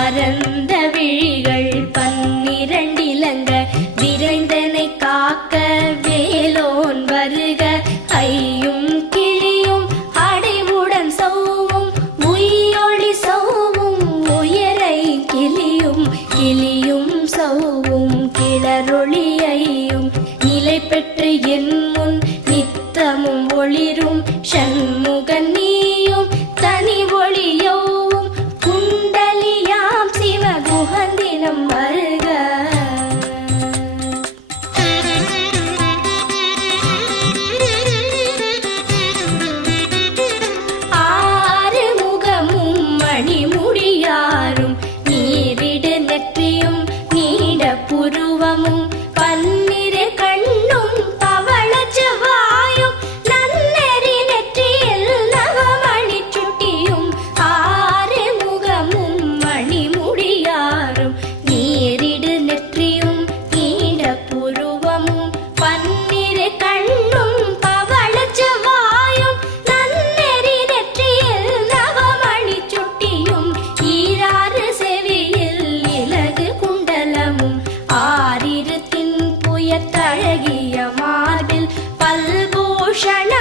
பரந்த விழிகள் 12 விரைந்தனை காக்க வேலோன் வருக. ஐயும் கிளியும் அடைவுடன் சௌவும் உயிரொளி சௌவும் உயரை கிளியும் கிளியும் சௌவும் கிளரொளியையும் நிலை பெற்று என் முன் நித்தமும் ஒளிரும் சண்முகன் நீயும் தனி ஒளியோவும் குண்டலியாம் சிவ குஹந்தினம் வருக. ஆறு முகமும் மணிமுடியாரும் நீரிடு நெற்றியும் நீட புருவமும் 12 கண்ணும் பவள செவ்வாயும் நன்னெறி நெற்றியில் நவமணி சுட்டியும். ஆறு முகமும் மணிமுடியாரும் நீரிடு நெற்றியும் நீட புருவமும் 12 கண்ணும் பவள செவ்வாயும் நன்னெறி நெற்றியில் நவமணி சுட்டியும். ஈராறு செவியில் இலகு குண்டலமும் ஆரிரு தின்புயத்தழகிய மார்பில் பல்பூஷண